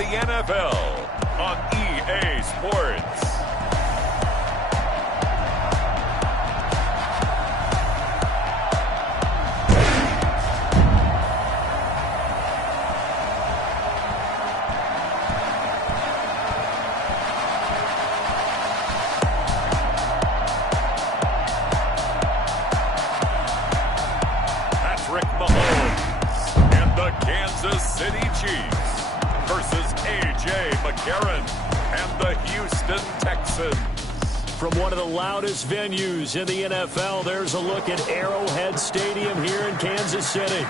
the NFL on EA Sports. Kansas City Chiefs versus A.J. McCarron and the Houston Texans. From one of the loudest venues in the NFL, there's a look at Arrowhead Stadium here in Kansas City.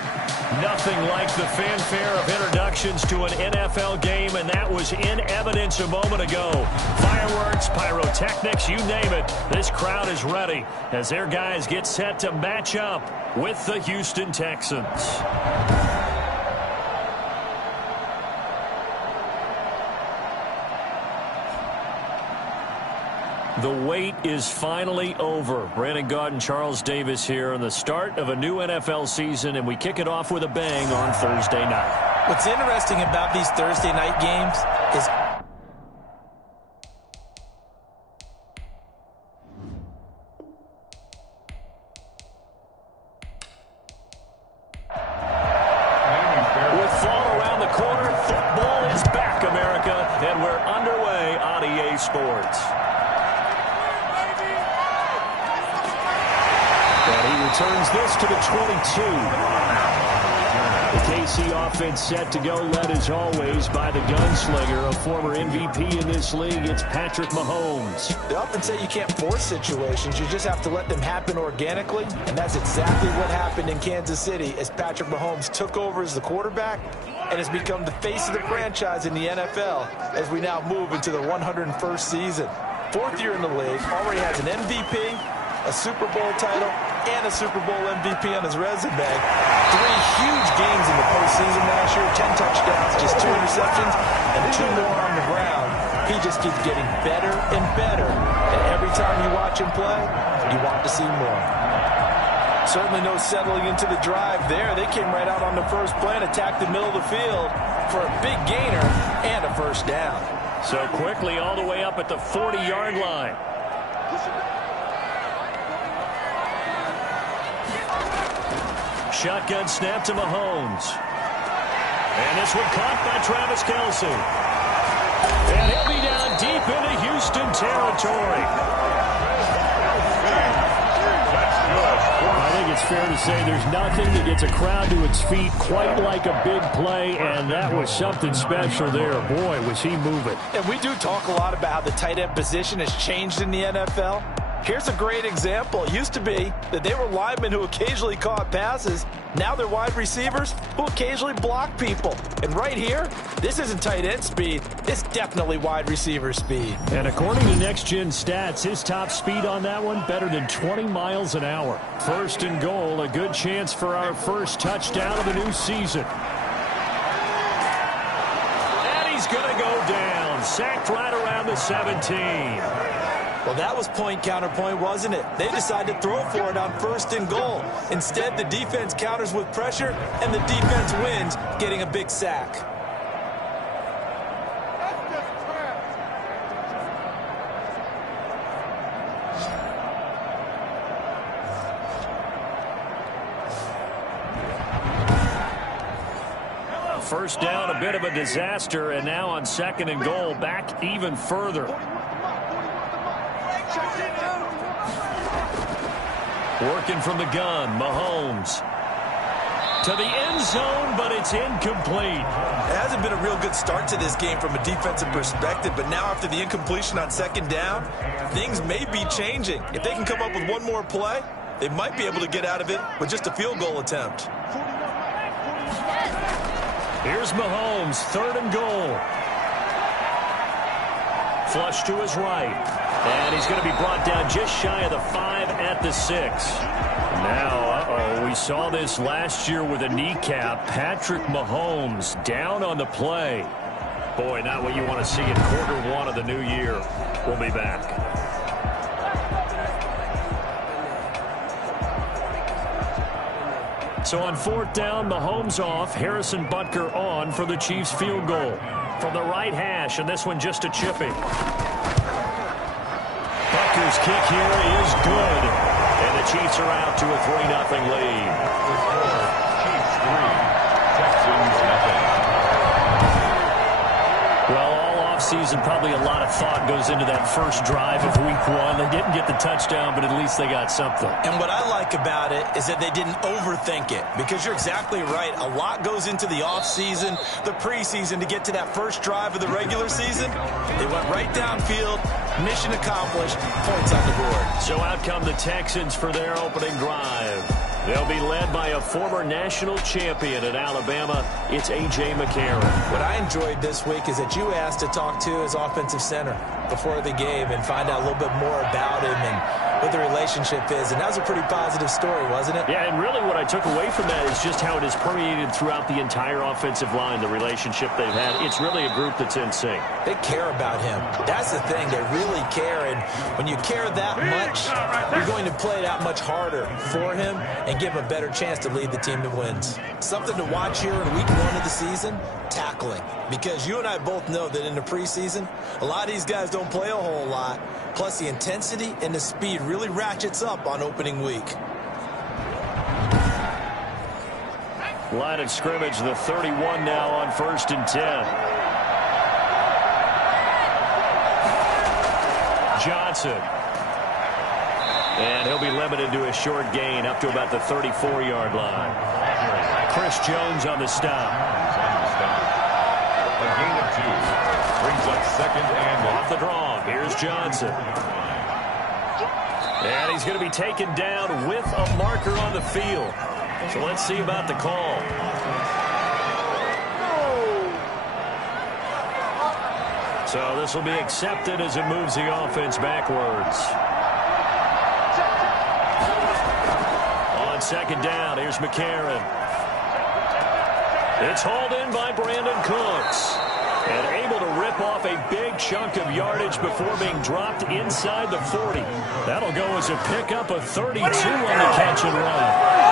Nothing like the fanfare of introductions to an NFL game, and that was in evidence a moment ago. Fireworks, pyrotechnics, you name it. This crowd is ready as their guys get set to match up with the Houston Texans. The wait is finally over. Brandon Gaudin, Charles Davis here on the start of a new NFL season, and we kick it off with a bang on Thursday night. What's interesting about these Thursday night games is with fall around the corner, football is back, America, and we're underway on EA Sports. Turns this to the 22. The KC offense set to go, led as always by the gunslinger, a former MVP in this league. It's Patrick Mahomes. They often say you can't force situations. You just have to let them happen organically, and that's exactly what happened in Kansas City as Patrick Mahomes took over as the quarterback and has become the face of the franchise in the NFL as we now move into the 101st season. Fourth year in the league, already has an MVP, a Super Bowl title, and a Super Bowl MVP on his resume. 3 huge games in the postseason last year, 10 touchdowns, just 2 interceptions, and 2 more on the ground. He just keeps getting better and better, and every time you watch him play, you want to see more. Certainly no settling into the drive there. They came right out on the first play and attacked the middle of the field for a big gainer and a first down. So quickly all the way up at the 40-yard line. Shotgun snap to Mahomes. And this one caught by Travis Kelce. And he'll be down deep into Houston territory. I think it's fair to say there's nothing that gets a crowd to its feet quite like a big play, and that was something special there. Boy, was he moving. And we do talk a lot about how the tight end position has changed in the NFL. Here's a great example. It used to be that they were linemen who occasionally caught passes. Now they're wide receivers who occasionally block people. And right here, this isn't tight end speed. It's definitely wide receiver speed. And according to Next Gen Stats, his top speed on that one, better than 20 miles an hour. First and goal, a good chance for our first touchdown of the new season. And he's going to go down. Sacked right around the 17. Well, that was point counterpoint, wasn't it? They decided to throw for it on first and goal. Instead, the defense counters with pressure, and the defense wins, getting a big sack. First down, a bit of a disaster, and now on second and goal, back even further. Working from the gun, Mahomes. To the end zone, but it's incomplete. It hasn't been a real good start to this game from a defensive perspective, but now after the incompletion on second down, things may be changing. If they can come up with one more play, they might be able to get out of it with just a field goal attempt. Here's Mahomes, third and goal. Flush to his right. And he's going to be brought down just shy of the 5 at the 6. Now, we saw this last year with a kneecap. Patrick Mahomes down on the play. Boy, not what you want to see in quarter 1 of the new year. We'll be back. So on fourth down, Mahomes off, Harrison Butker on for the Chiefs field goal. from the right hash, and this one just a chippy. Butker's kick here is good, and the Chiefs are out to a 3-0 lead. Chiefs 3, Texans 0. Well, all offseason, probably a lot of thought goes into that first drive of Week 1. They didn't get the touchdown, but at least they got something. And what I like about it is that they didn't overthink it, because you're exactly right. A lot goes into the offseason, the preseason, to get to that first drive of the regular season. They went right downfield, mission accomplished, points on the board. So out come the Texans for their opening drive. They'll be led by a former national champion at Alabama. It's A.J. McCarron. What I enjoyed this week is that you asked to talk to his offensive center before the game and find out a little bit more about him and what the relationship is. And that was a pretty positive story, wasn't it? Yeah, and really what I took away from that is just how it is permeated throughout the entire offensive line, the relationship they've had. It's really a group that's in sync. They care about him. That's the thing. They really care. And when you care that much, you're going to play that much harder for him and give him a better chance to lead the team to wins. Something to watch here in Week 1 of the season, tackling. Because you and I both know that in the preseason, a lot of these guys don't play a whole lot. Plus, the intensity and the speed really ratchets up on opening week. Line of scrimmage, the 31 now on 1st and 10. Johnson. And he'll be limited to a short gain up to about the 34-yard line. Chris Jones on the stop. A gain of 2. Brings up 2nd and off the draw. Here's Johnson. And he's going to be taken down with a marker on the field. So let's see about the call. So this will be accepted as it moves the offense backwards. On 2nd down, here's McCarron. It's hauled in by Brandon Cooks. And able to rip off a big chunk of yardage before being dropped inside the 40. That'll go as a pickup of 32 on the catch and run.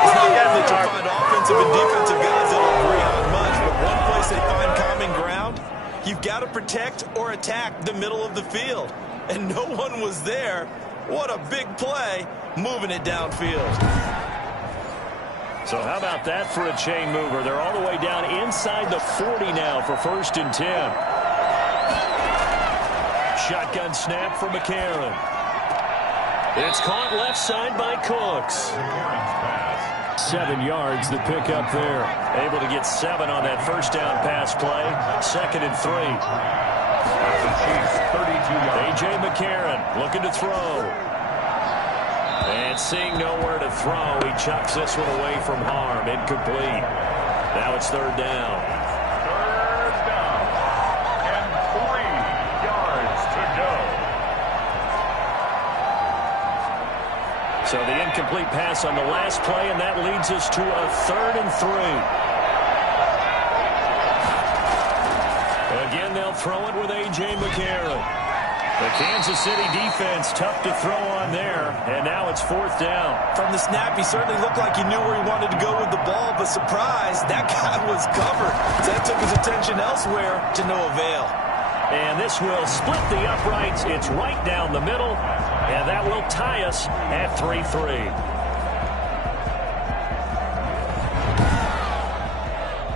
It's not bad that you find offensive and defensive guys that don't agree on much, but one place they find common ground, you've got to protect or attack the middle of the field. And no one was there. What a big play, moving it downfield. So how about that for a chain mover? They're all the way down inside the 40 now for 1st and 10. Shotgun snap for McCarron. It's caught left side by Cooks. 7 yards the pick up there. Able to get 7 on that first down pass play. 2nd and 3. the Chiefs 32 yards. A.J. McCarron looking to throw. And seeing nowhere to throw, he chucks this one away from harm. Incomplete. Now it's 3rd down. 3rd down. And 3 yards to go. So the incomplete pass on the last play, and that leads us to a 3rd and 3. Again, they'll throw it with A.J. McCarron. The Kansas City defense tough to throw on there, and now it's 4th down. From the snap, he certainly looked like he knew where he wanted to go with the ball, but surprise, that guy was covered. So that took his attention elsewhere to no avail. And this will split the uprights. It's right down the middle, and that will tie us at 3-3.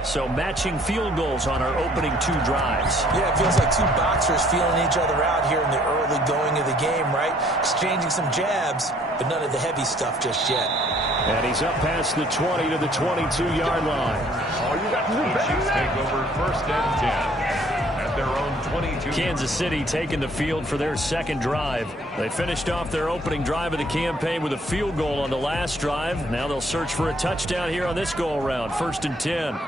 So matching field goals on our opening 2 drives. Yeah, it feels like 2 boxers feeling each other out here in the early going of the game, right? Exchanging some jabs, but none of the heavy stuff just yet. And he's up past the 20 to the 22-yard line. All you got to do, Chiefs take over 1st and 10 at their own 22. Kansas City taking the field for their 2nd drive. They finished off their opening drive of the campaign with a field goal on the last drive. Now they'll search for a touchdown here on this go-around. 1st and 10.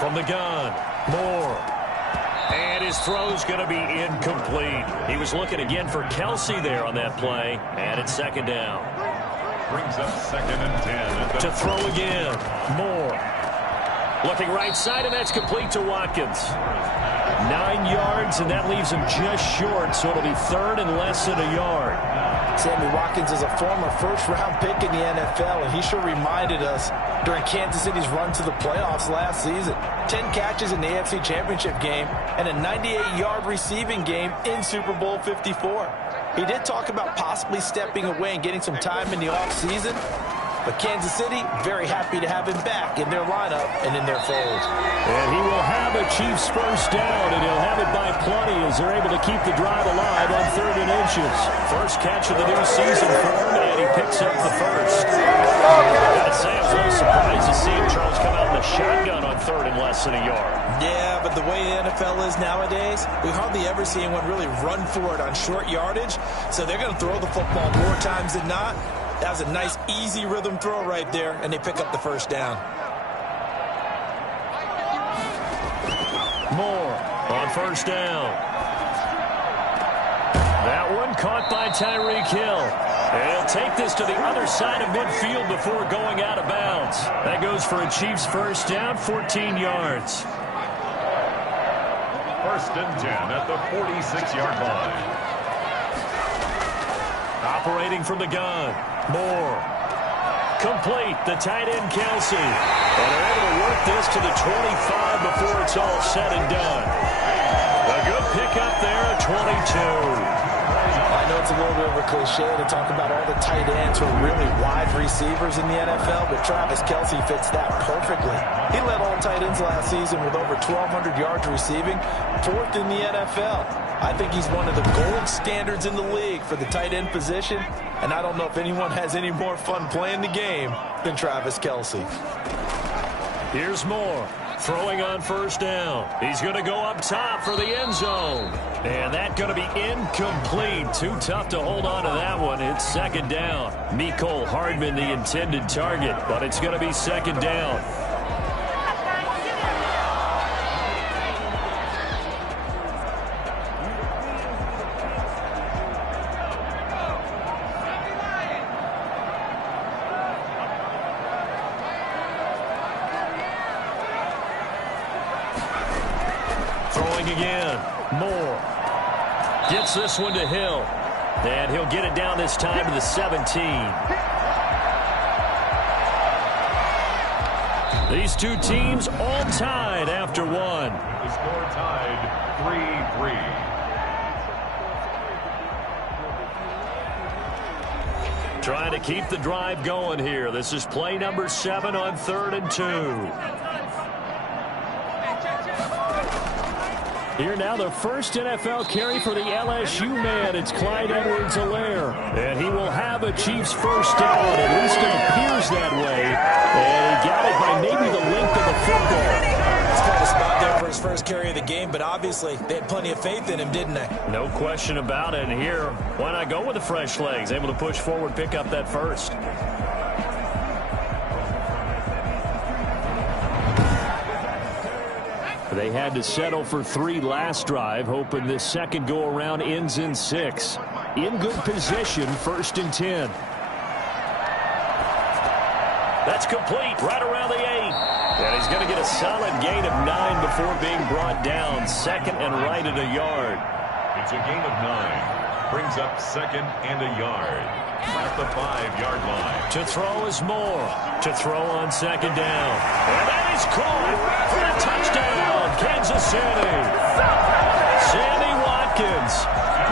From the gun, Moore. And his throw's going to be incomplete. He was looking again for Kelsey there on that play. And it's 2nd down. Brings up 2nd and 10. To throw again, Moore. Looking right side, and that's complete to Watkins. 9 yards, and that leaves him just short, so it'll be 3rd and less than a yard. Sammy Watkins is a former first-round pick in the NFL, and he sure reminded us during Kansas City's run to the playoffs last season. 10 catches in the AFC Championship game and a 98-yard receiving game in Super Bowl 54. He did talk about possibly stepping away and getting some time in the offseason, but Kansas City, very happy to have him back in their lineup and in their fold. And he will have a Chiefs first down, and he'll have it by plenty as they're able to keep the drive alive on 3rd and inches. First catch of the new season for him, and he picks up the first. I've got to say, I was a little surprised to see him, Charles, come out in the shotgun on 3rd and less than a yard. Yeah, but the way the NFL is nowadays, we hardly ever see anyone really run for it on short yardage, so they're going to throw the football more times than not. That was a nice, easy rhythm throw right there, and they pick up the first down. Moore on first down. That one caught by Tyreek Hill. And he'll take this to the other side of midfield before going out of bounds. That goes for a Chiefs first down, 14 yards. First and 10 at the 46-yard line. Operating from the gun. Moore. Complete. The tight end, Kelsey. And they're able to work this to the 25 before it's all said and done. A good pickup there at 22. I know it's a little bit of a cliche to talk about all the tight ends who are really wide receivers in the NFL, but Travis Kelsey fits that perfectly. He led all tight ends last season with over 1,200 yards receiving, 4th in the NFL. I think he's one of the gold standards in the league for the tight end position, and I don't know if anyone has any more fun playing the game than Travis Kelsey. Here's Moore. Throwing on first down. He's going to go up top for the end zone. And that's going to be incomplete. Too tough to hold on to that one. It's second down. Mecole Hardman, the intended target, but it's going to be second down. Again, Moore gets this one to Hill, and he'll get it down this time to the 17. These two teams all tied after one. The score tied 3-3. Trying to keep the drive going here. This is play number 7 on 3rd and 2. Here now, the first NFL carry for the LSU man. It's Clyde Edwards-Helaire. And he will have a Chiefs first down. At least it appears that way. And he got it by maybe the length of the football. It's quite a spot there for his first carry of the game, but obviously they had plenty of faith in him, didn't they? No question about it. And here, why not go with the fresh legs? Able to push forward, pick up that first. They had to settle for 3 last drive, hoping this second go-around ends in 6. In good position, 1st and 10. That's complete, right around the 8. And he's going to get a solid gain of 9 before being brought down. Second and right at a yard. It's a gain of 9. Brings up 2nd and a yard. At the 5-yard line. To throw is Moore. To throw on second down. And that is caught for a touchdown, Kansas City. Sammy Watkins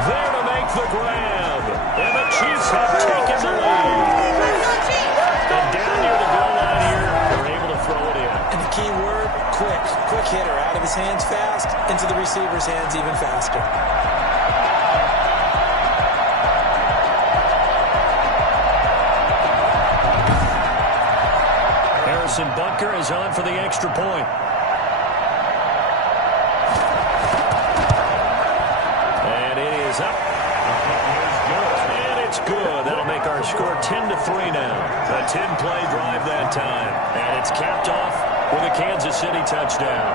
there to make the grab. And the Chiefs have taken the lead. And down near the goal line here, they're able to throw it in. And the key word, quick. Quick hitter. Out of his hands fast, into the receiver's hands even faster. Bunker is on for the extra point. And it is up. And it's good. That'll make our score 10-3 now. A 10-play drive that time. And it's capped off with a Kansas City touchdown.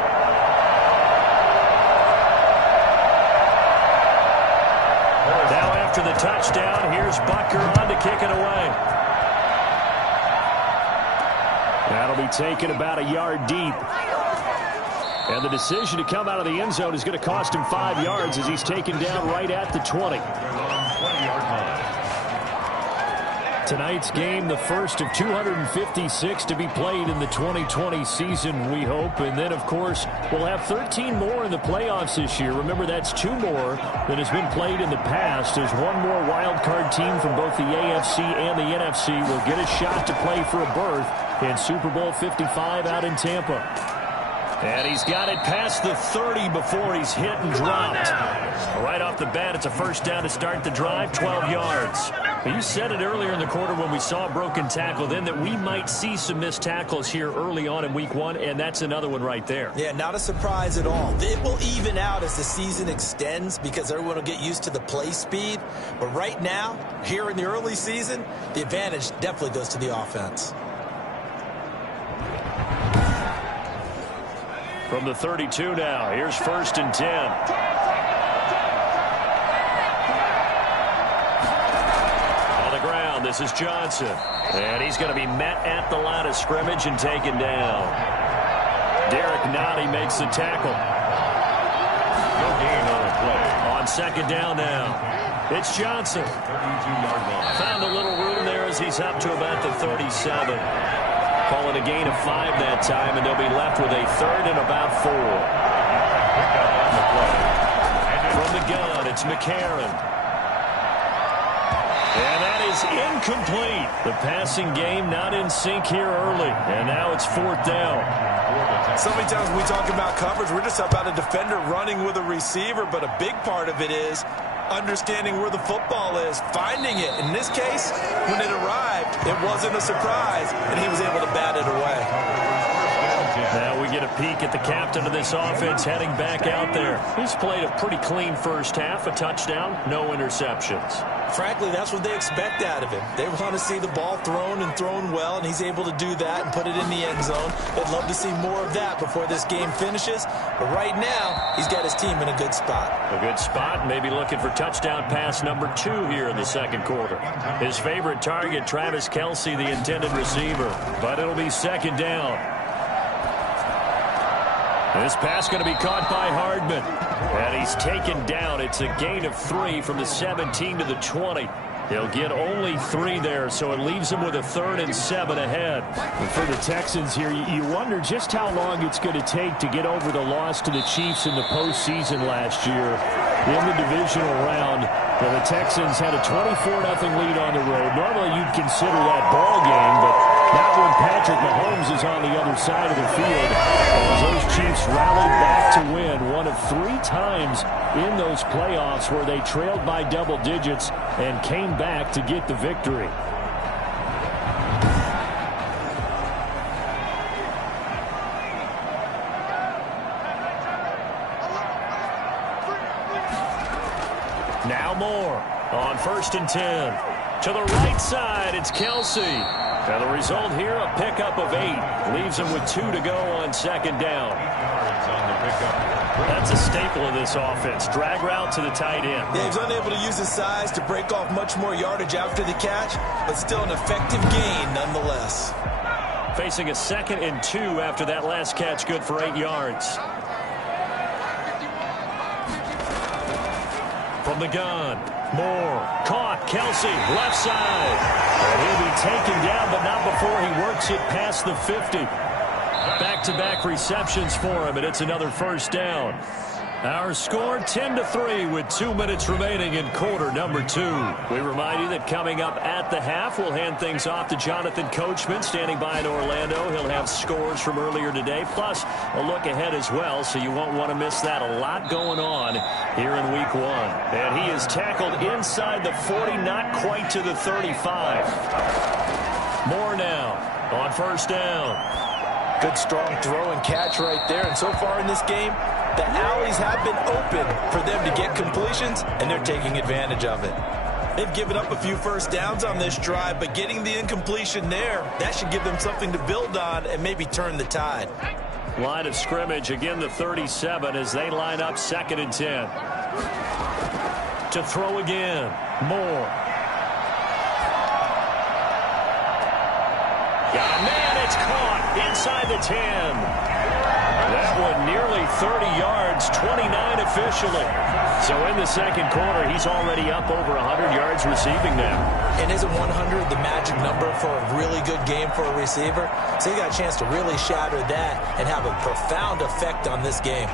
Now after the touchdown, here's Butker on to kick it away. That'll be taken about a yard deep. And the decision to come out of the end zone is going to cost him 5 yards as he's taken down right at the 20. Tonight's game, the first of 256 to be played in the 2020 season, we hope. And then, of course, we'll have 13 more in the playoffs this year. Remember, that's 2 more than has been played in the past. There's one more wild card team from both the AFC and the NFC will get a shot to play for a berth in Super Bowl 55 out in Tampa. And he's got it past the 30 before he's hit and dropped. Right off the bat, it's a first down to start the drive, 12 yards. You said it earlier in the quarter when we saw a broken tackle then that we might see some missed tackles here early on in week 1, and that's another one right there. Yeah, not a surprise at all. It will even out as the season extends because everyone will get used to the play speed. But right now, here in the early season, the advantage definitely goes to the offense. From the 32 now, here's 1st and 10. This is Johnson, and he's going to be met at the line of scrimmage and taken down. Derek Nottie makes the tackle. No gain on the play. On 2nd down now, it's Johnson. 32-yard line. Found a little room there as he's up to about the 37. Calling a gain of 5 that time, and they'll be left with a 3rd and about 4. From the gun, it's McCarron. And that is incomplete. The passing game not in sync here early. And now it's 4th down. So many times when we talk about coverage, we're just about a defender running with a receiver, but a big part of it is understanding where the football is, finding it. In this case, when it arrived, it wasn't a surprise, and he was able to bat it away. Now we get a peek at the captain of this offense heading back out there. He's played a pretty clean first half, a touchdown, no interceptions. Frankly, that's what they expect out of him. They want to see the ball thrown and thrown well, and he's able to do that and put it in the end zone. They'd love to see more of that before this game finishes. But right now, he's got his team in a good spot. A good spot, maybe looking for touchdown pass number 2 here in the 2nd quarter. His favorite target, Travis Kelce, the intended receiver. But it'll be 2nd down. This pass going to be caught by Hardman. And he's taken down. It's a gain of 3 from the 17 to the 20. He'll get only 3 there, so it leaves him with a 3rd and 7 ahead. And for the Texans here, you wonder just how long it's going to take to get over the loss to the Chiefs in the postseason last year. In the divisional round, the Texans had a 24-0 lead on the road. Normally you'd consider that ball game, but not when Patrick Mahomes is on the other side of the field. As those Chiefs rallied back to win one of 3 times in those playoffs where they trailed by double digits and came back to get the victory. Now Moore on 1st and 10. To the right side, it's Kelce. And the result here, a pickup of 8. Leaves him with 2 to go on 2nd down. That's a staple of this offense. Drag route to the tight end. Yeah, he's unable to use his size to break off much more yardage after the catch, but still an effective gain nonetheless. Facing a 2nd and 2 after that last catch, good for 8 yards. From the gun, Moore, caught, Kelce, left side. And he'll be taken down, but not before he works it past the 50. Back-to-back receptions for him, and it's another 1st down. Our score 10-3 with 2 minutes remaining in quarter number 2. We remind you that coming up at the half, we'll hand things off to Jonathan Coachman standing by in Orlando. He'll have scores from earlier today, plus a look ahead as well, so you won't want to miss that. A lot going on here in week 1. And he is tackled inside the 40, not quite to the 35. More now on 1st down. Good strong throw and catch right there. And so far in this game, the alleys have been open for them to get completions, and they're taking advantage of it. They've given up a few first downs on this drive, but getting the incompletion there, that should give them something to build on and maybe turn the tide. Line of scrimmage, again the 37 as they line up 2nd and 10. To throw again, Moore. Got a man, it's caught inside the 10. That one nearly 30 yards, 29 officially. So in the second quarter, he's already up over 100 yards receiving now. And isn't 100 the magic number for a really good game for a receiver? So you got a chance to really shatter that and have a profound effect on this game.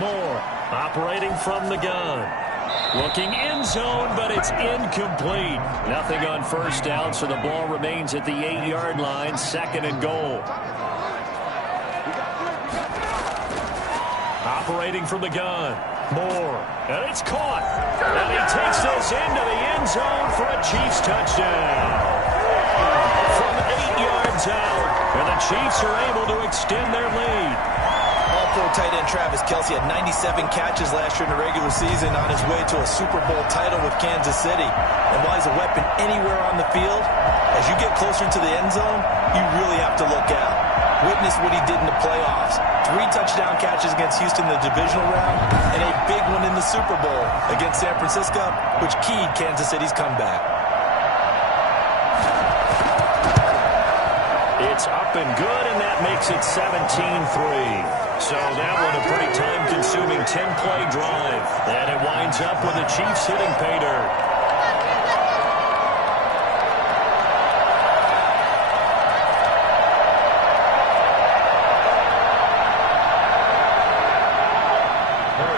Moore operating from the gun. Looking end zone, but it's incomplete. Nothing on first down, so the ball remains at the 8-yard line, second and goal. Operating from the gun. Moore. And it's caught. And he takes this into the end zone for a Chiefs touchdown. From 8 yards out. And the Chiefs are able to extend their lead. All-pro tight end Travis Kelce had 97 catches last year in the regular season on his way to a Super Bowl title with Kansas City. And while he's a weapon anywhere on the field, as you get closer to the end zone, you really have to look out. Witness what he did in the playoffs. 3 touchdown catches against Houston in the divisional round, and a big one in the Super Bowl against San Francisco, which keyed Kansas City's comeback. It's up and good, and that makes it 17-3. So that one a pretty time-consuming 10-play drive. And it winds up with the Chiefs hitting pay dirt.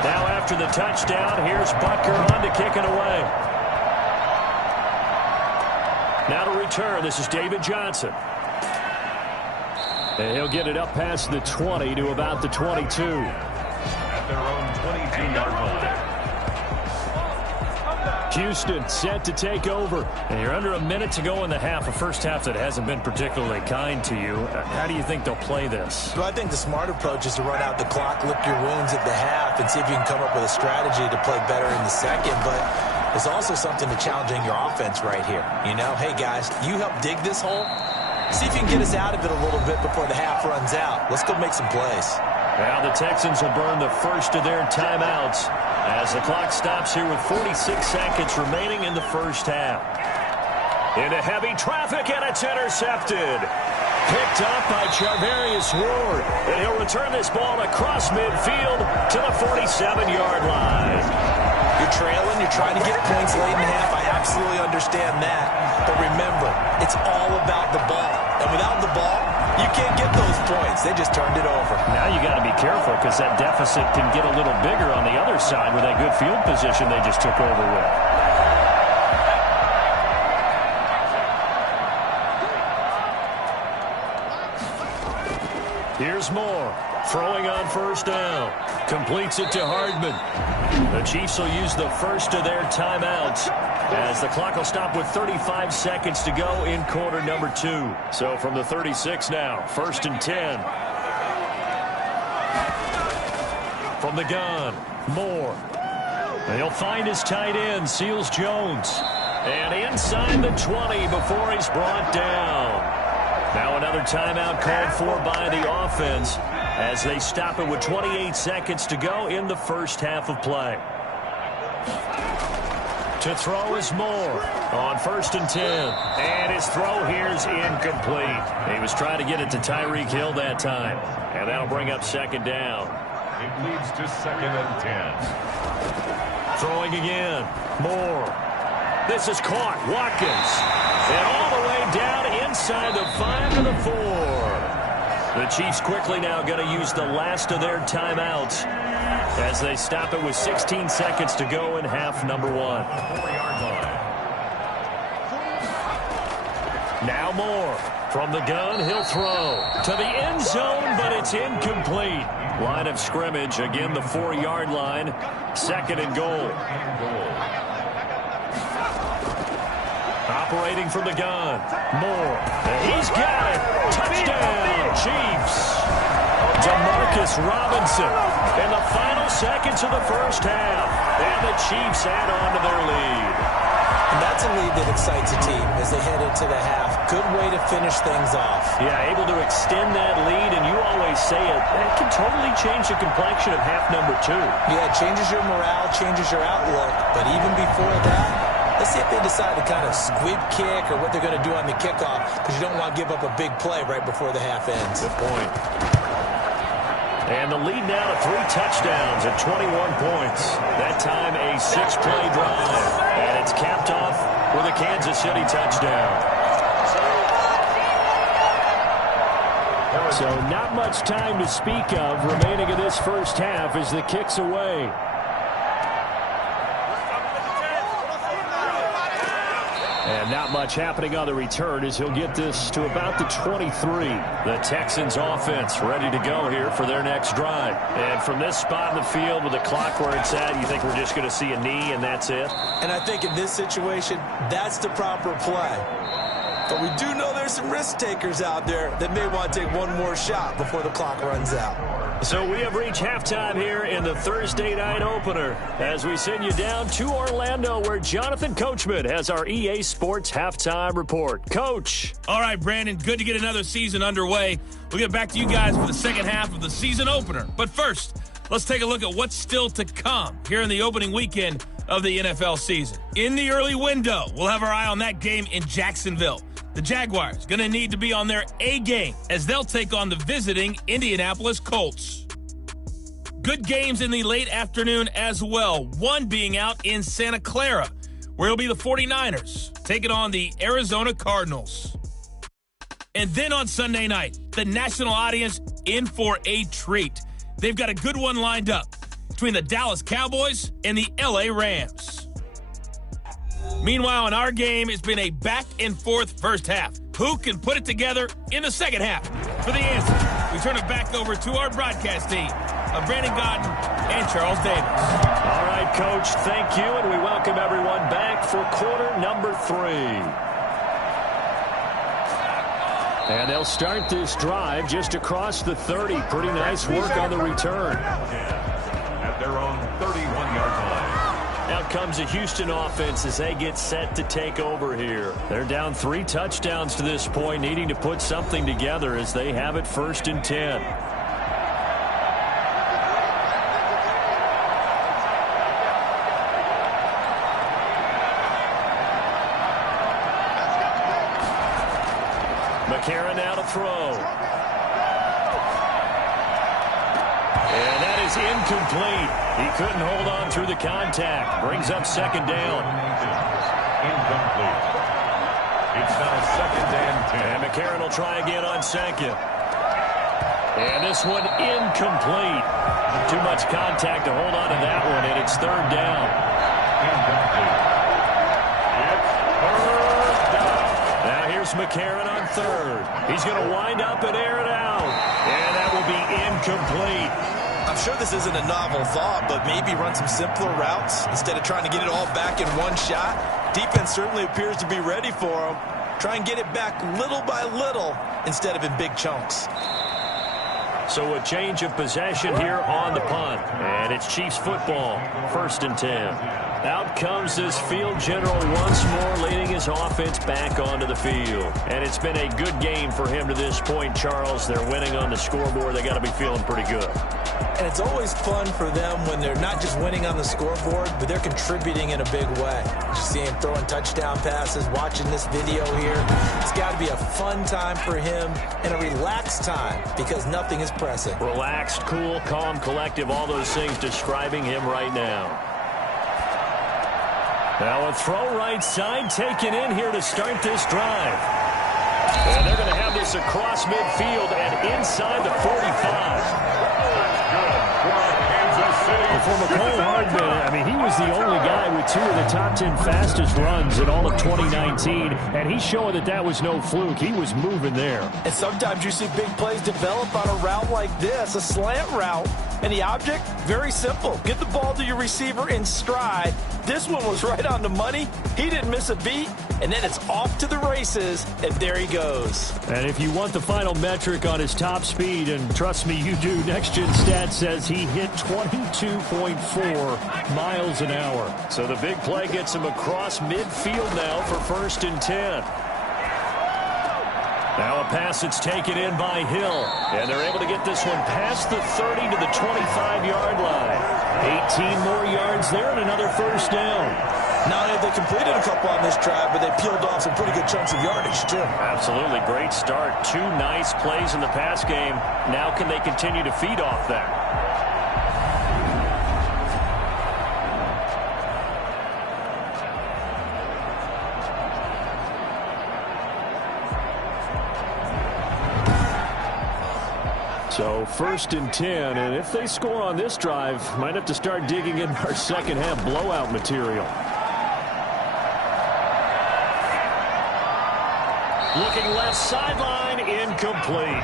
Now after the touchdown, here's Butker on to kick it away. Now to return, this is David Johnson. And he'll get it up past the 20 to about the 22. At their own 22-yard line. Houston set to take over. And you're under a minute to go in the half, a first half that hasn't been particularly kind to you. How do you think they'll play this? Well, I think the smart approach is to run out the clock, lick your wounds at the half, and see if you can come up with a strategy to play better in the second. But there's also something to challenging your offense right here. You know, hey, guys, you help dig this hole. See if you can get us out of it a little bit before the half runs out. Let's go make some plays. Now the Texans will burn the first of their timeouts as the clock stops here with 46 seconds remaining in the first half. Into heavy traffic, and it's intercepted. Picked up by Charvarius Ward. And he'll return this ball across midfield to the 47-yard line. You're trailing, you're trying to get points late in the half. I absolutely understand that. But remember, it's all about the ball. And without the ball, you can't get those points. They just turned it over. Now you got to be careful because that deficit can get a little bigger on the other side with that good field position they just took over with. Here's Moore. Throwing on first down. Completes it to Hardman. The Chiefs will use the first of their timeouts as the clock will stop with 35 seconds to go in quarter number 2. So from the 36 now, 1st and 10. From the gun, Moore. He'll find his tight end, Seals Jones. And inside the 20 before he's brought down. Now another timeout called for by the offense as they stop it with 28 seconds to go in the first half of play. To throw is Moore on 1st and 10. And his throw here is incomplete. He was trying to get it to Tyreek Hill that time. And that'll bring up second down. It leads to 2nd and 10. Throwing again. Moore. This is caught. Watkins. And all the way down inside the 5 to the 4. The Chiefs quickly now going to use the last of their timeouts as they stop it with 16 seconds to go in half number 1. Now Moore. From the gun, he'll throw to the end zone, but it's incomplete. Line of scrimmage, again the 4-yard line. 2nd and goal. Operating from the gun. Moore. He's got it. Touchdown, Chiefs. Demarcus Robinson in the final seconds of the first half. And the Chiefs add on to their lead. And that's a lead that excites a team as they head into the half. Good way to finish things off. Yeah, able to extend that lead, and you always say it can totally change the complexion of half number 2. Yeah, it changes your morale, changes your outlook. But even before that, let's see if they decide to kind of squib kick or what they're going to do on the kickoff, because you don't want to give up a big play right before the half ends. Good point. And the lead now to 3 touchdowns at 21 points. That time a 6-play drive. And it's capped off with a Kansas City touchdown. So not much time to speak of remaining in this first half as the kick's away. And not much happening on the return as he'll get this to about the 23. The Texans offense ready to go here for their next drive. And from this spot in the field with the clock where it's at, you think we're just going to see a knee and that's it? And I think in this situation, that's the proper play. But we do know there's some risk takers out there that may want to take one more shot before the clock runs out. So we have reached halftime here in the Thursday night opener as we send you down to Orlando where Jonathan Coachman has our EA Sports halftime report. Coach. All right, Brandon, good to get another season underway. We'll get back to you guys for the second half of the season opener. But first, let's take a look at what's still to come here in the opening weekend of the NFL season. In the early window, we'll have our eye on that game in Jacksonville. The Jaguars going to need to be on their A game as they'll take on the visiting Indianapolis Colts. Good games in the late afternoon as well, one being out in Santa Clara, where it'll be the 49ers taking on the Arizona Cardinals. And then on Sunday night, the national audience in for a treat. They've got a good one lined up between the Dallas Cowboys and the LA Rams. Meanwhile, in our game, it's been a back-and-forth first half. Who can put it together in the second half? For the answer, we turn it back over to our broadcast team of Brandon Godden and Charles Davis. All right, Coach, thank you, and we welcome everyone back for quarter number 3. And they'll start this drive just across the 30. Pretty nice work on the return. At their own 31-yard line. Out comes the Houston offense as they get set to take over here. They're down 3 touchdowns to this point, needing to put something together as they have it 1st and 10. McCarron now to throw. And that is incomplete. He couldn't hold on through the contact. Brings up 2nd down. Incomplete. It's now 2nd and 10. And McCarron will try again on 2nd. And this one incomplete. Too much contact to hold on to that one, and it's 3rd down. Incomplete. It's 3rd down. Now here's McCarron on 3rd. He's going to wind up and air it out. And that will be incomplete. I'm sure this isn't a novel thought, but maybe run some simpler routes instead of trying to get it all back in one shot. Defense certainly appears to be ready for him. Try and get it back little by little instead of in big chunks. So a change of possession here on the punt. And it's Chiefs football, 1st and 10. Out comes this field general once more, leading his offense back onto the field. And it's been a good game for him to this point, Charles. They're winning on the scoreboard. They got to be feeling pretty good. And it's always fun for them when they're not just winning on the scoreboard, but they're contributing in a big way. You see him throwing touchdown passes, watching this video here. It's got to be a fun time for him and a relaxed time because nothing is pressing. Relaxed, cool, calm, collective, all those things describing him right now. Now a throw right side taken in here to start this drive. And they're going to have this across midfield and inside the 45. For McCole Hardman, he was the only guy with 2 of the top 10 fastest runs in all of 2019, and he's showing that that was no fluke. He was moving there. And sometimes you see big plays develop on a route like this, a slant route, and the object, very simple. Get the ball to your receiver in stride. This one was right on the money. He didn't miss a beat, and then it's off to the races, and there he goes. And if you want the final metric on his top speed, and trust me, you do, Next Gen Stats says he hit 22.4 miles an hour. So the big play gets him across midfield now for 1st and 10. Now a pass that's taken in by Hill. And they're able to get this one past the 30 to the 25-yard line. 18 more yards there and another first down. Not only have they completed a couple on this drive, but they peeled off some pretty good chunks of yardage, too. Absolutely. Great start. 2 nice plays in the pass game. Now can they continue to feed off that? So 1st and 10, and if they score on this drive, might have to start digging in our second half blowout material. Looking left sideline, incomplete.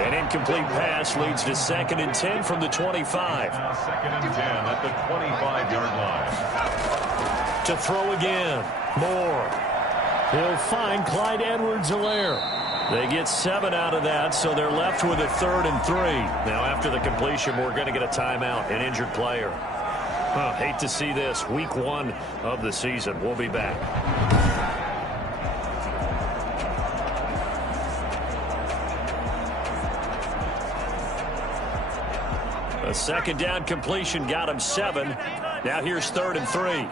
An incomplete pass leads to 2nd and 10 from the 25. 2nd and 10 at the 25-yard line. To throw again, Moore. He'll find Clyde Edwards-Helaire. They get 7 out of that, so they're left with a 3rd and 3. Now, after the completion, we're going to get a timeout, an injured player. Hate to see this. Week 1 of the season. We'll be back. A 2nd down completion got him 7. Now here's 3rd and 3.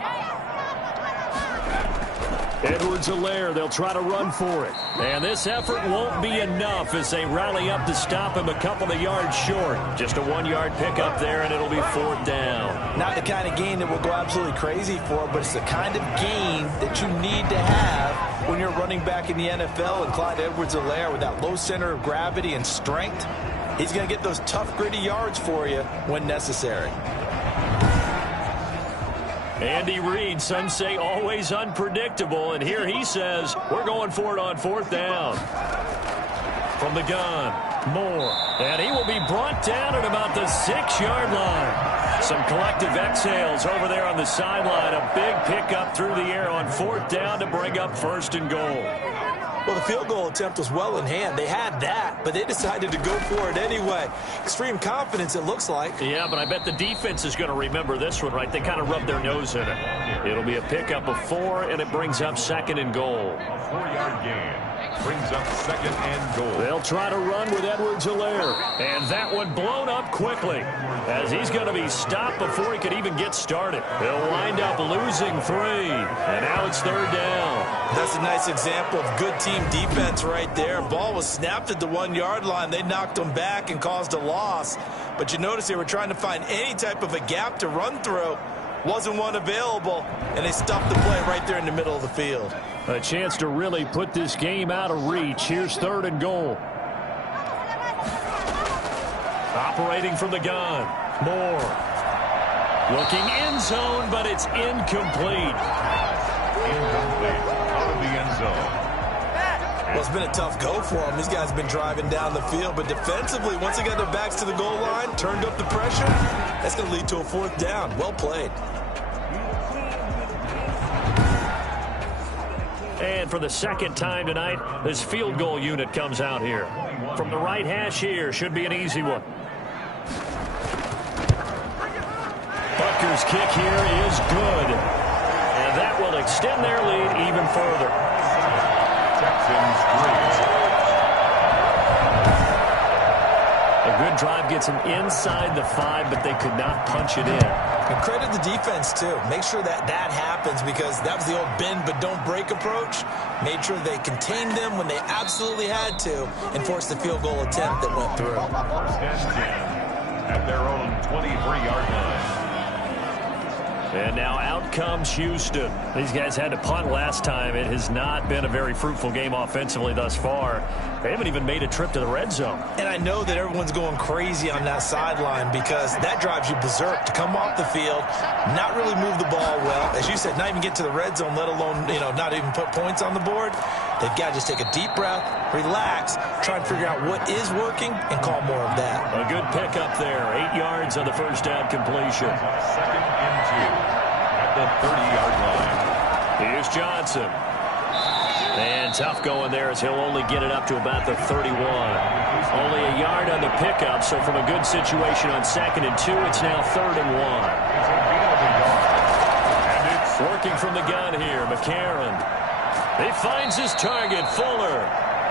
Edwards-Helaire, they'll try to run for it. And this effort won't be enough as they rally up to stop him a couple of yards short. Just a 1-yard pickup there, and it'll be 4th down. Not the kind of gain that we'll go absolutely crazy for, but it's the kind of gain that you need to have when you're running back in the NFL. And Clyde Edwards-Helaire, with that low center of gravity and strength, he's going to get those tough, gritty yards for you when necessary. Andy Reid, some say always unpredictable, and here he says we're going for it on 4th down. From the gun, Moore, and he will be brought down at about the 6-yard line. Some collective exhales over there on the sideline. A big pickup through the air on 4th down to bring up 1st and goal. Well, the field goal attempt was well in hand. They had that, but they decided to go for it anyway. Extreme confidence, it looks like. Yeah, but I bet the defense is going to remember this one, right? They kind of rubbed their nose in it. It'll be a pickup of 4, and it brings up 2nd and goal. 4-yard gain brings up 2nd and goal. They'll try to run with Edwards-Helaire. And that one blown up quickly as he's going to be stopped before he could even get started. He'll wind up losing 3, and now it's 3rd down. That's a nice example of good team defense right there. Ball was snapped at the 1-yard line. They knocked them back and caused a loss. But you notice they were trying to find any type of a gap to run through. Wasn't one available, and they stopped the play right there in the middle of the field. A chance to really put this game out of reach. Here's 3rd and goal. Operating from the gun, Moore. Looking end zone, but it's incomplete. Incomplete. Out of the end zone. Well, it's been a tough go for them. These guys have been driving down the field, but defensively, once they got their backs to the goal line, turned up the pressure, that's going to lead to a 4th down. Well played. And for the 2nd time tonight, this field goal unit comes out here. From the right hash here, should be an easy one. Butker's kick here is good. And that will extend their lead even further. Texans 3. A good drive gets them inside the 5, but they could not punch it in. And credit the defense, too. Make sure that happens, because that was the old bend but don't break approach. Made sure they contained them when they absolutely had to and forced the field goal attempt that went through. 1st and 10 at their own 23-yard line. And now out comes Houston. These guys had to punt last time. It has not been a very fruitful game offensively thus far. They haven't even made a trip to the red zone. And I know that everyone's going crazy on that sideline, because that drives you berserk to come off the field, not really move the ball well. As you said, not even get to the red zone, let alone, not even put points on the board. They've got to just take a deep breath, relax, try and figure out what is working, and call more of that. A good pickup there. 8 yards on the 1st down completion. 2nd and 2 at the 30-yard line. Here's Johnson. And tough going there as he'll only get it up to about the 31. Only a yard on the pickup, so from a good situation on 2nd and 2, it's now 3rd and 1. And it's working from the gun here, McCarron. He finds his target, Fuller.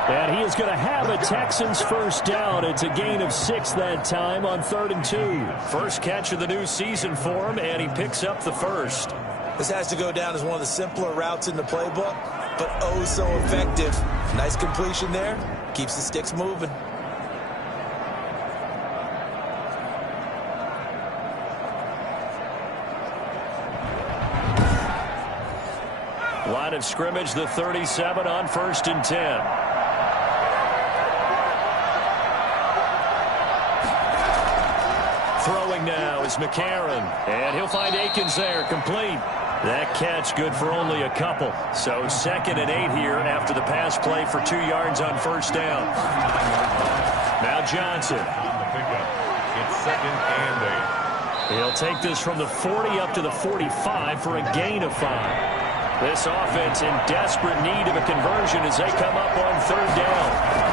And he is going to have a Texans first down. It's a gain of 6 that time on 3rd and 2. First catch of the new season for him, and he picks up the first. This has to go down as one of the simpler routes in the playbook, but oh so effective. Nice completion there. Keeps the sticks moving. Line of scrimmage, the 37 on 1st and 10. Throwing now is McCarron, and he'll find Akins there, complete. That catch good for only a couple. So 2nd and 8 here after the pass play for 2 yards on 1st down. Now Johnson. It's 2nd and 8. He'll take this from the 40 up to the 45 for a gain of 5. This offense in desperate need of a conversion as they come up on 3rd down.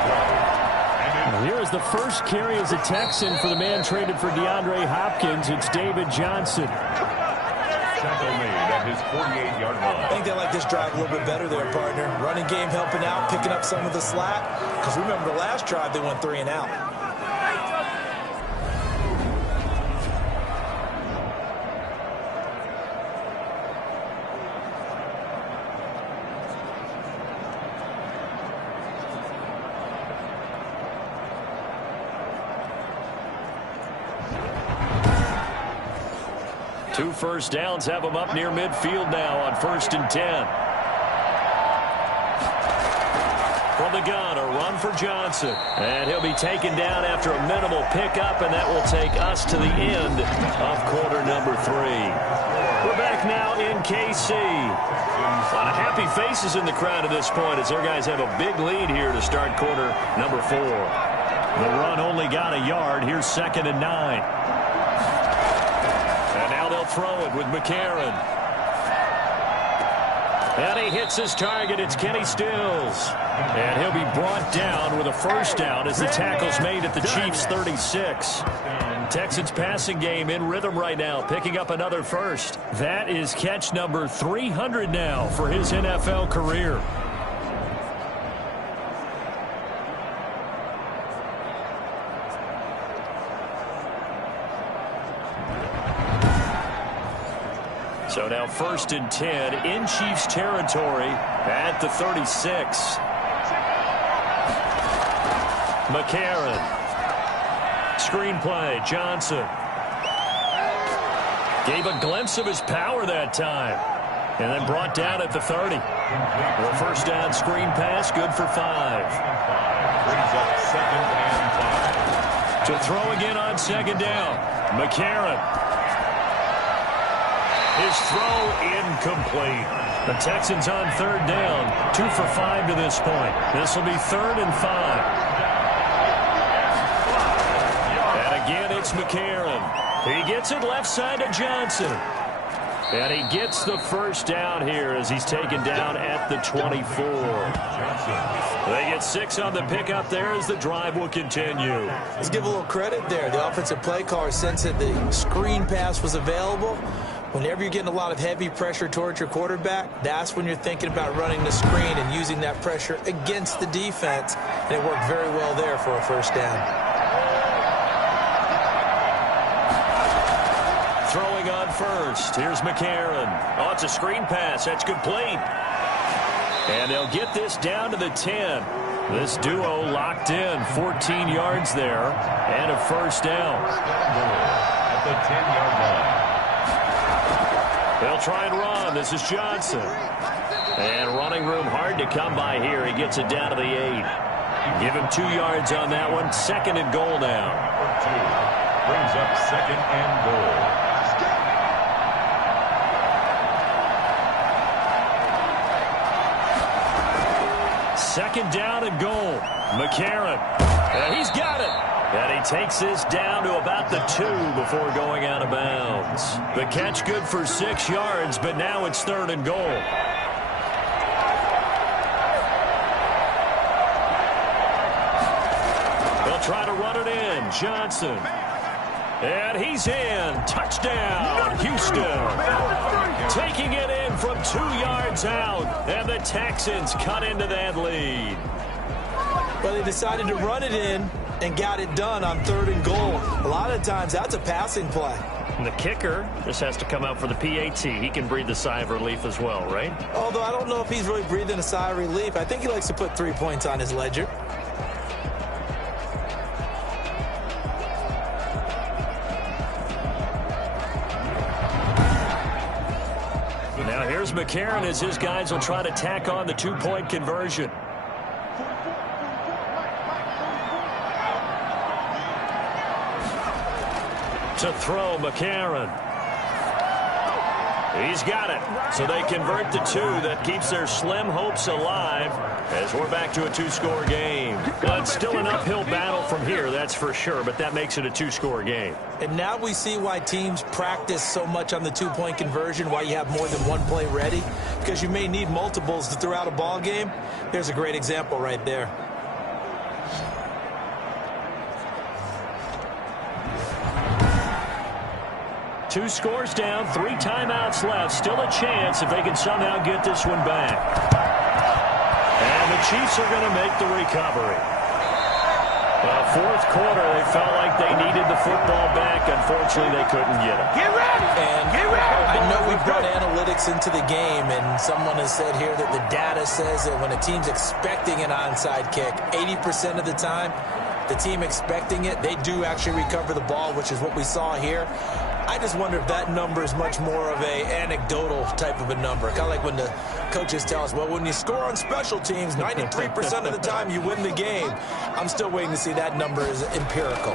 Here is the first carry as a Texan for the man traded for DeAndre Hopkins. It's David Johnson. Tackle made at his 48-yard line. I think they like this drive a little bit better there, partner. Running game helping out, picking up some of the slack. Because remember the last drive, they went 3 and out. Two first downs have them up near midfield now on 1st and 10. From the gun, a run for Johnson. And he'll be taken down after a minimal pickup, and that will take us to the end of quarter number 3. We're back now in KC. A lot of happy faces in the crowd at this point as their guys have a big lead here to start quarter number 4. The run only got a yard. Here's 2nd and 9. They'll throw it with McCarron. And he hits his target. It's Kenny Stills. And he'll be brought down with a first down as the tackle's made at the Chiefs' 36. Texans passing game in rhythm right now, picking up another first. That is catch number 300 now for his NFL career. So now 1st and 10 in Chiefs territory at the 36. McCarron. Screenplay, Johnson. Gave a glimpse of his power that time. And then brought down at the 30. The first down screen pass, good for 5. Brings up 2nd and 5. To throw again on 2nd down. McCarron. His throw incomplete. The Texans on 3rd down. 2 for 5 to this point. This will be 3rd and 5. And again, it's McCarron. He gets it left side to Johnson. And he gets the first down here as he's taken down at the 24. They get 6 on the pickup there as the drive will continue. Let's give a little credit there. The offensive play caller sensed that the screen pass was available. Whenever you're getting a lot of heavy pressure towards your quarterback, that's when you're thinking about running the screen and using that pressure against the defense. And it worked very well there for a first down. Throwing on first. Here's McCarron. Oh, it's a screen pass. That's complete. And they'll get this down to the 10. This duo locked in. 14 yards there. And a first down. At the 10-yard line. They'll try and run. This is Johnson. And running room hard to come by here. He gets it down to the 8. Give him 2 yards on that one. 2nd and goal now. Brings up 2nd and goal. Second down and goal. McCarron. And he's got it. And he takes this down to about the 2 before going out of bounds. The catch good for 6 yards, but now it's 3rd and goal. They'll try to run it in. Johnson. And he's in. Touchdown, Houston. Taking it in from 2 yards out. And the Texans cut into that lead. Well, they decided to run it in and got it done on 3rd and goal. A lot of times, that's a passing play. And the kicker just has to come out for the PAT. He can breathe a sigh of relief as well, right? Although I don't know if he's really breathing a sigh of relief. I think he likes to put 3 points on his ledger. Now here's McCarron as his guys will try to tack on the 2-point conversion. To throw, McCarron. He's got it. So they convert the 2. That keeps their slim hopes alive as we're back to a 2-score game. But still an uphill battle from here, that's for sure, but that makes it a 2-score game. And now we see why teams practice so much on the 2-point conversion, why you have more than one play ready, because you may need multiples to throw out a ball game. Here's a great example right there. Two scores down, 3 timeouts left. Still a chance if they can somehow get this one back. And the Chiefs are going to make the recovery. Well, 4th quarter, they felt like they needed the football back. Unfortunately, they couldn't get it. Get ready! And get ready! I know we brought analytics into the game, and someone has said here that the data says that when a team's expecting an onside kick, 80% of the time, the team expecting it, they do actually recover the ball, which is what we saw here. I just wonder if that number is much more of a anecdotal type of a number. Kind of like when the coaches tell us, well, when you score on special teams, 93% of the time you win the game. I'm still waiting to see that number is empirical.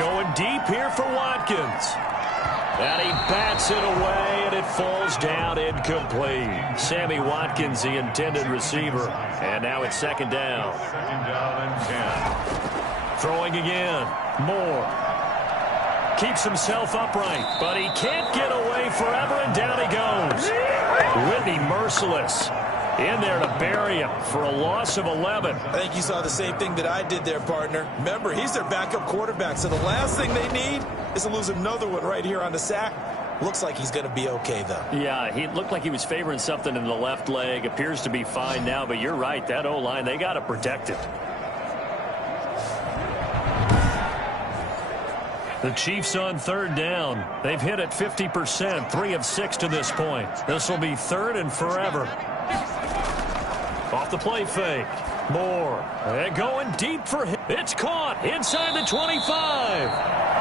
Going deep here for Watkins. And he bats it away, and it falls down incomplete. Sammy Watkins, the intended receiver. And now it's 2nd down. 2nd down and 10. Throwing again. Moore. Keeps himself upright, but he can't get away forever, and down he goes. Whitney merciless in there to bury him for a loss of 11. I think you saw the same thing that I did there, partner. Remember, he's their backup quarterback, so the last thing they need is to lose another one right here on the sack. Looks like he's going to be okay, though. Yeah, he looked like he was favoring something in the left leg. Appears to be fine now, but you're right. That O-line, they got to protect it. The Chiefs on 3rd down. They've hit it 50%, 3 of 6 to this point. This will be 3rd and forever. Off the play fake. Moore. And going deep for him. It's caught inside the 25.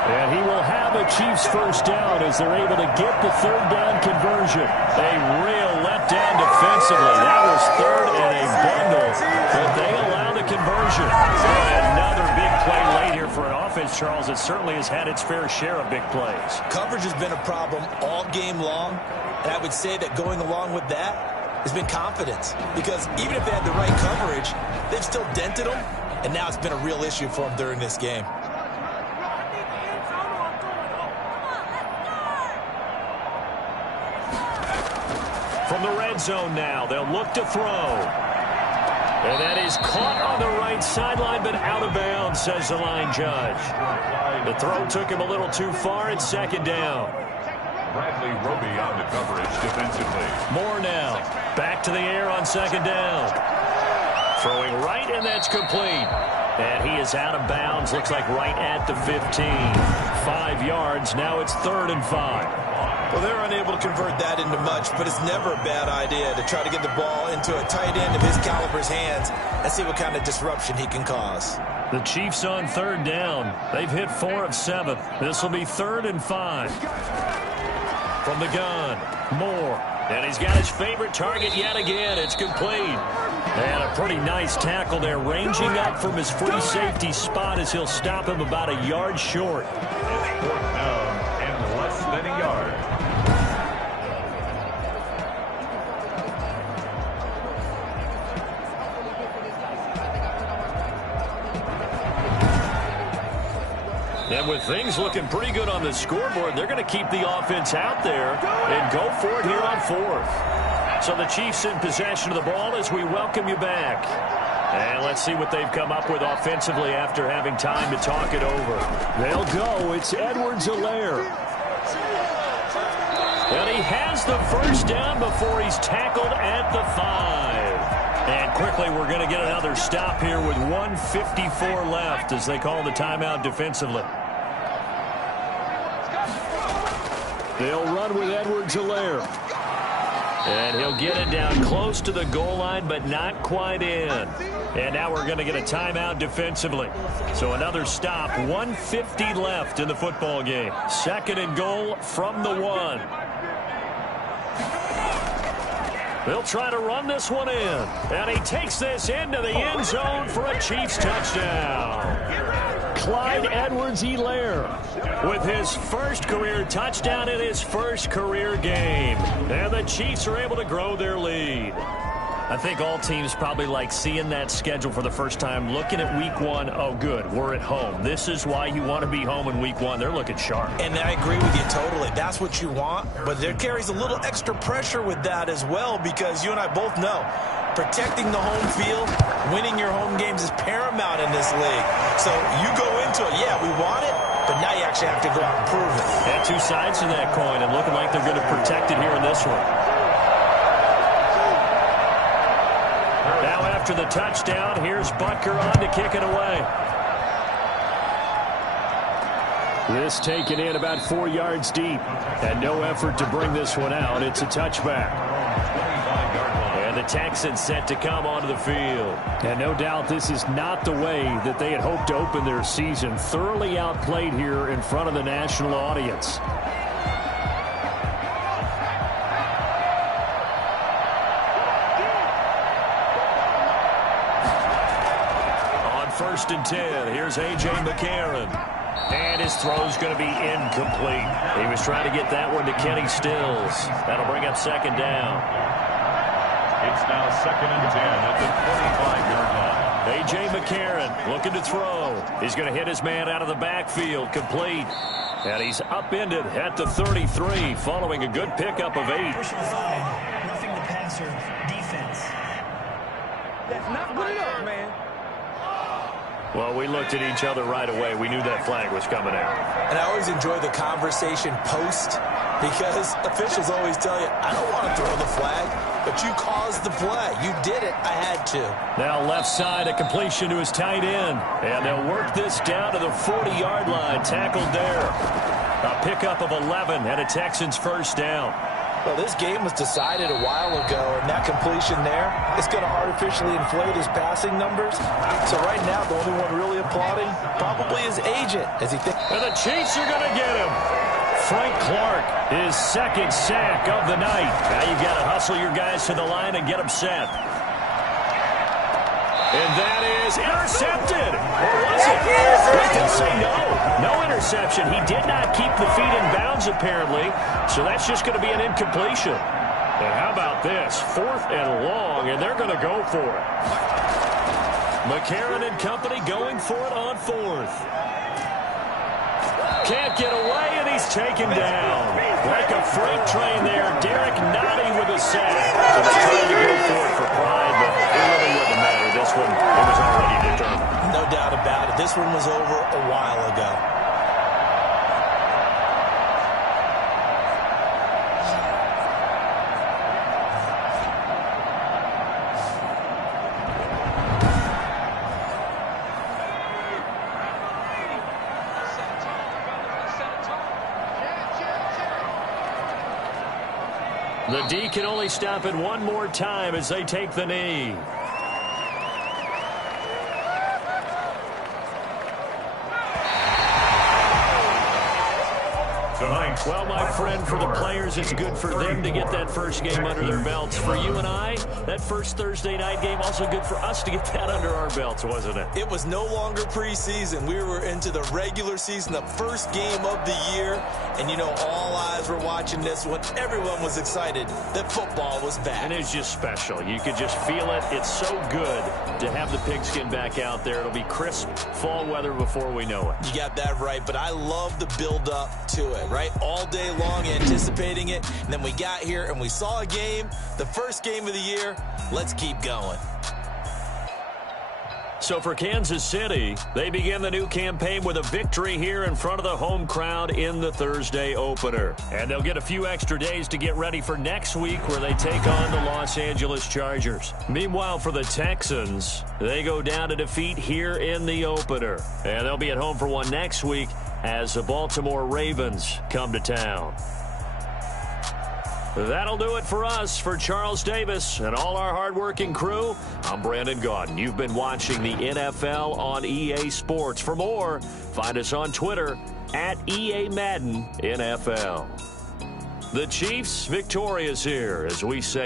And he will have a Chiefs 1st down as they're able to get the 3rd down conversion. A real letdown defensively. That was 3rd and a bundle. But they allow the conversion. Another big play late here for an offense, Charles, that certainly has had its fair share of big plays. Coverage has been a problem all game long, and I would say that going along with that has been confidence, because even if they had the right coverage, they've still dented them, and now it's been a real issue for them during this game. From the red zone now, they'll look to throw. And that is caught on the right sideline, but out of bounds, says the line judge. The throw took him a little too far. It's 2nd down. Bradley Roby on the coverage defensively. Moore now. Back to the air on 2nd down. Throwing right, and that's complete. And he is out of bounds. Looks like right at the 15. 5 yards. Now it's 3rd and 5. Well, they're unable to convert that into much, but it's never a bad idea to try to get the ball into a tight end of his caliber's hands and see what kind of disruption he can cause. The Chiefs on 3rd down. They've hit 4 of 7. This will be 3rd and 5. From the gun, Moore. And he's got his favorite target yet again. It's complete. And a pretty nice tackle there, ranging up from his free safety spot as he'll stop him about a yard short. 4th down and less than a yard. And with things looking pretty good on the scoreboard, they're going to keep the offense out there and go for it here on 4th. So the Chiefs in possession of the ball as we welcome you back. And let's see what they've come up with offensively after having time to talk it over. They'll go. It's Edwards-Helaire. And he has the 1st down before he's tackled at the 5. And quickly, we're going to get another stop here with 1:54 left as they call the timeout defensively. They'll run with Edwards-Helaire. And he'll get it down close to the goal line, but not quite in. And now we're going to get a timeout defensively. So another stop, 1:50 left in the football game. 2nd and goal from the 1. They'll try to run this one in. And he takes this into the end zone for a Chiefs touchdown. Clyde Edwards-Helaire with his first career touchdown in his first career game. And the Chiefs are able to grow their lead. I think all teams probably like seeing that schedule for the first time, looking at week 1. Oh, good, we're at home. This is why you want to be home in week 1. They're looking sharp. And I agree with you totally. That's what you want. But there carries a little extra pressure with that as well, because you and I both know protecting the home field, winning your home games is paramount in this league. So you go into it, yeah, we want it, but now you actually have to go out and prove it. And two sides to that coin, and looking like they're going to protect it here in this one. Now after the touchdown, here's Butker on to kick it away. This taken in about 4 yards deep. And no effort to bring this one out. It's a touchback. And the Texans set to come onto the field. And no doubt this is not the way that they had hoped to open their season. Thoroughly outplayed here in front of the national audience. On 1st and 10, here's A.J. McCarron. And his throw's going to be incomplete. He was trying to get that one to Kenny Stills. That'll bring up 2nd down. It's now 2nd and 10 at the 25-yard line. A.J. McCarron looking to throw. He's going to hit his man out of the backfield, complete. And he's upended at the 33 following a good pickup of 8. Personal foul, roughing the passer, defense. That's not good enough, man. Well, we looked at each other right away. We knew that flag was coming out. And I always enjoy the conversation post, because officials always tell you, I don't want to throw the flag, but you caused the play. You did it. I had to. Now left side, a completion to his tight end. And they'll work this down to the 40-yard line. Tackled there. A pickup of 11 and a Texans first down. Well, this game was decided a while ago, and that completion there is going to artificially inflate his passing numbers. So right now, the only one really applauding probably his agent, as he thinks. And the Chiefs are going to get him. Frank Clark, his 2nd sack of the night. Now you've got to hustle your guys to the line and get them set. And that is intercepted. Or was it? I can say no. No interception. He did not keep the feet in bounds, apparently. So that's just going to be an incompletion. And how about this? 4th and long, and they're going to go for it. McCarron and company going for it on 4th. Can't get away, and he's taken down. Like a freight train there, Derek Nottie with a sack. So they're trying to go for it for pride, but it really wouldn't matter. This one, it was already determined. No doubt about it. This one was over a while ago. The D can only stop it one more time as they take the knee. Well, my friend, for the players, it's good for them to get that first game under their belts. For you and I, that first Thursday night game, also good for us to get that under our belts, wasn't it? It was no longer preseason. We were into the regular season, the first game of the year. And, you know, all eyes were watching this one. Everyone was excited that football was back. And it's just special. You could just feel it. It's so good to have the pigskin back out there. It'll be crisp fall weather before we know it. You got that right, but I love the build-up to it, right? All day long anticipating it, and then we got here and we saw a game, the first game of the year. Let's keep going. So for Kansas City, they begin the new campaign with a victory here in front of the home crowd in the Thursday opener. And they'll get a few extra days to get ready for next week where they take on the Los Angeles Chargers. Meanwhile, for the Texans, they go down to defeat here in the opener. And they'll be at home for one next week as the Baltimore Ravens come to town. That'll do it for us. For Charles Davis and all our hardworking crew, I'm Brandon Gaudin. You've been watching the NFL on EA Sports. For more, find us on Twitter at EA Madden NFL. The Chiefs victorious here as we say